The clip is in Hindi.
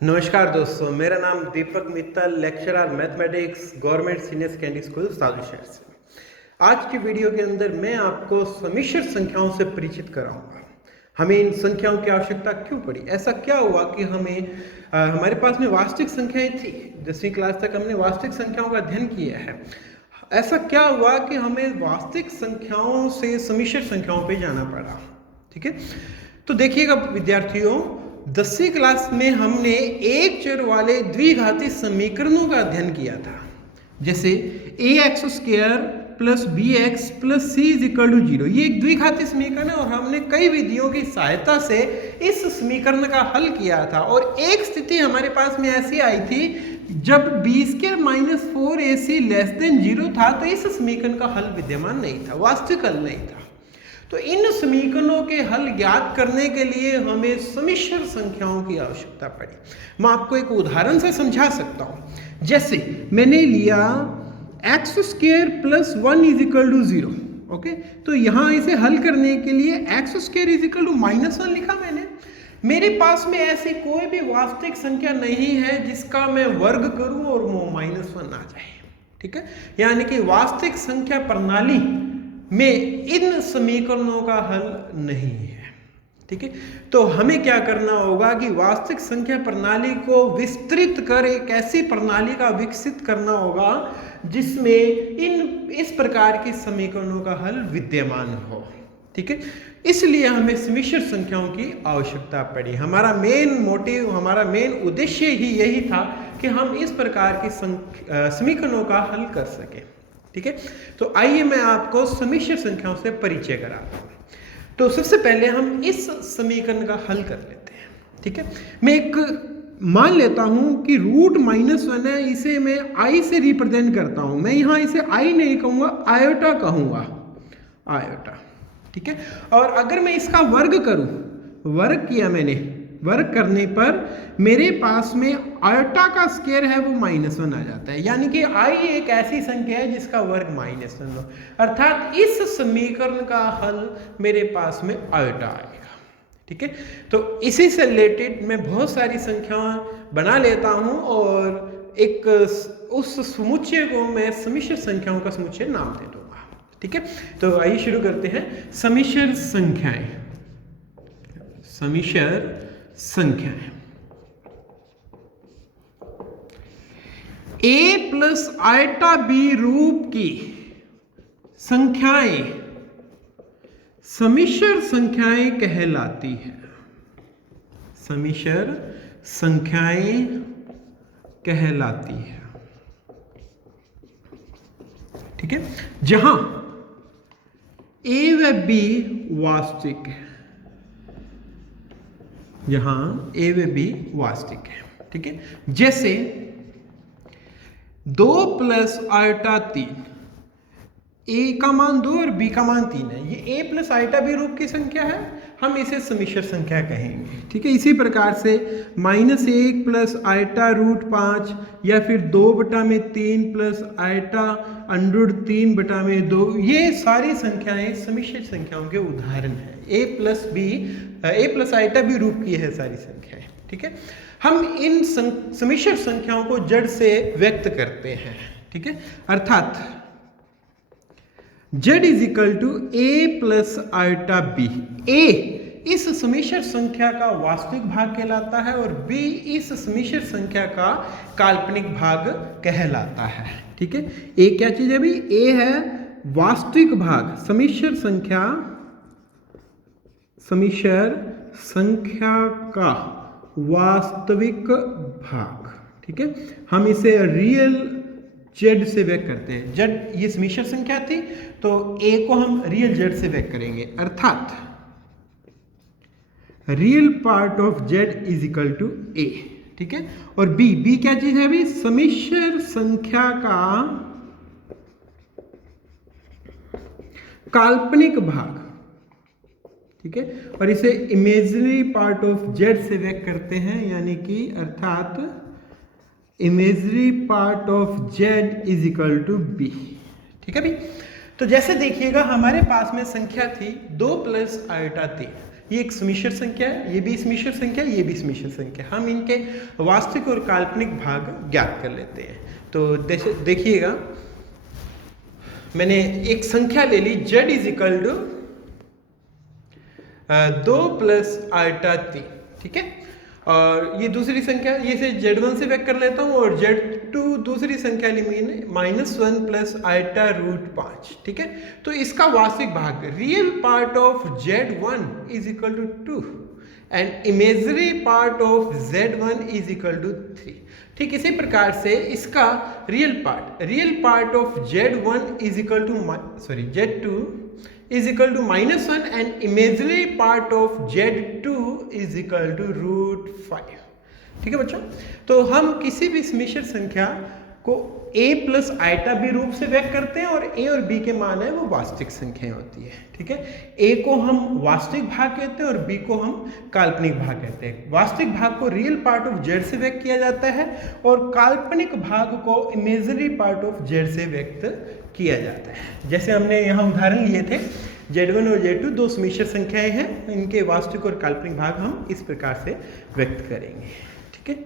नमस्कार दोस्तों, मेरा नाम Deepak Mittal, lecturer mathematics, government senior secondary school Sadhu Shahar से। आज की वीडियो के अंदर मैं आपको सम्मिश्र संख्याओं से परिचित कराऊंगा। हमें इन संख्याओं की आवश्यकता क्यों पड़ी? ऐसा क्या हुआ कि हमारे पास में वास्तविक संख्याएं थी। 10वीं क्लास तक हमने वास्तविक संख्याओं का अध्ययन किया है। ऐसा क्या हुआ कि हमें वास्तविक संख्याओं से सम्मिश्र संख्याओं पे जाना पड़ा? ठीक है, तो देखिएगा विद्यार्थियों, 10वीं क्लास में हमने एक चर वाले द्विघाती समीकरणों का अध्ययन किया था, जैसे ax² plus bx plus c is equal to 0। ये एक द्विघाती समीकरण है और हमने कई विधियों की सहायता से इस समीकरण का हल किया था। और एक स्थिति हमारे पास में ऐसी आई थी जब b² minus 4ac less than 0 था, तो इस समीकरण का हल विद्यमान नहीं था, वास्तविक हल नहीं था। तो इन समीकरणों के हल ज्ञात करने के लिए हमें सम्मिश्र संख्याओं की आवश्यकता पड़ी। मैं आपको एक उदाहरण से समझा सकता हूं। जैसे मैंने लिया x² plus 1 is equal to 0। Okay, तो यहां इसे हल करने के लिए x² इज इक्वल टू -1 लिखा मैंने। मेरे पास में ऐसी कोई भी वास्तविक संख्या नहीं है जिसका मैं वर्ग करूं और वो -1 आ जाए। ठीक है, यानी कि वास्तविक संख्या प्रणाली में इन समीकरणों का हल नहीं है। ठीक है, तो हमें क्या करना होगा कि वास्तविक संख्या प्रणाली को विस्तृत कर एक ऐसी प्रणाली का विकसित करना होगा जिसमें इस प्रकार के समीकरणों का हल विद्यमान हो। ठीक है, इसलिए हमें सम्मिश्र संख्याओं की आवश्यकता पड़ी। हमारा मेन मोटिव, हमारा मेन उद्देश्य ही यही था कि हम इस प्रकार के समीकरणों का हल कर सकें। ठीक है, तो आइए मैं आपको सम्मिश्र संख्याओं से परिचय कराता हूं। तो सबसे पहले हम इस समीकरण का हल कर लेते हैं। ठीक है, मैं एक मान लेता हूं कि √-1 है, इसे मैं i से रिप्रेजेंट करता हूं। मैं यहां इसे i नहीं कहूंगा, आयोटा कहूंगा, आयोटा। ठीक है, और अगर मैं इसका वर्ग करूं, वर्ग किया मैंने, वर्ग करने पर मेरे पास में आयोटा का स्क्वायर है वो -1 आ जाता है। यानी कि i एक ऐसी संख्या है जिसका वर्ग -1 हो, अर्थात इस समीकरण का हल मेरे पास में आयोटा आएगा। ठीक है, तो इसी से रिलेटेड मैं बहुत सारी संख्याएं बना लेता हूं और एक उस समुच्चय को मैं सम्मिश्र संख्याओं का समुच्चय नाम दे दूंगा। ठीक है, तो आइए शुरू करते हैं। सम्मिश्र संख्याएं, सम्मिश्र संख्याएं a प्लस आयटा b रूप की संख्याएं सम्मिश्र संख्याएं कहलाती है। सम्मिश्र संख्याएं कहलाती है। ठीक है, जहां a व b वास्तविक है, जहां a व b वास्तविक है। ठीक है, जैसे 2 प्लस आयटा 3, a का मान 2 और b का मान 3 है। ये a प्लस आयटा b रूप की संख्या है, हम इसे सम्मिश्र संख्या कहेंगे। ठीक है, इसी प्रकार से -1 प्लस आयटा √5 या फिर 2/3 प्लस आयटा √3/2, ये सारी संख्याएं सम्मिश्र संख्याओं के उदाहरण हैं। a प्लस आयटा b रूप की है सारी संख्याएं। ठीक है, हम इन सम्मिश्र संख्याओं को जड़ से व्यक्त करते हैं। ठीक है, अर्थात z is equal to a plus iota b। a इस सम्मिश्र संख्या का वास्तविक भाग कहलाता है और b इस सम्मिश्र संख्या का काल्पनिक भाग कहलाता है। ठीक है, a क्या चीज है भाई? a है वास्तविक भाग, सम्मिश्र संख्या का वास्तविक भाग। ठीक है, हम इसे रियल जेड से व्यक्त करते हैं। जेड ये सम्मिश्र संख्या थी, तो a को हम रियल जेड से व्यक्त करेंगे, अर्थात real part of Z is equal to a। ठीक है, और b क्या चीज है अभी? सम्मिश्र संख्या का काल्पनिक भाग। ठीक है, और इसे इमेजिनरी पार्ट ऑफ जेड से व्यक्त करते हैं, यानी कि अर्थात imaginary part of Z is equal to b। ठीक है भाई, तो जैसे देखिएगा हमारे पास में संख्या थी 2 प्लस आयटा 3। ये एक समिश्र संख्या है, ये भी समिश्र संख्या है, ये भी समिश्र संख्या। हम इनके वास्तविक और काल्पनिक भाग ज्ञात कर लेते हैं। तो देखिएगा, मैंने एक संख्या ले ली z is equal to 2 plus iota 3, ठीक है। और ये दूसरी संख्या, ये से z1 से व्यक्त कर लेता हूँ, और z2 दूसरी संख्या ली मैंने -1 प्लस आइटा रूट 5, ठीक है। तो इसका वास्तविक भाग real part of z1 is equal to 2 and imaginary part of z1 is equal to 3। ठीक इसी प्रकार से इसका real part of z1 is equal to z2 is equal to -1 and imaginary part of z2 is equal to root 5। ठीक है बच्चों, तो हम किसी भी समिश्र संख्या को a प्लस आइटा b रूप से व्यक्त करते हैं, और a और b के मान है वो वास्तविक संख्याएं होती है। ठीक है, a को हम वास्तविक भाग कहते हैं और b को हम काल्पनिक भाग कहते हैं। वास्तविक भाग को रियल पार्ट ऑफ z से व्यक्त किया जाता है और काल्पनिक भाग को इमेजरी पार्ट ऑफ z से व्यक्त किया जाता है। जैसे हमने यहाँ उदाहरण लिए थे, z1 और z2 दो समिश्र संख्याएं हैं, इनके वास्तविक और काल्पनिक भाग हम इस प्रकार से व्यक्त करेंगे। ठीक है।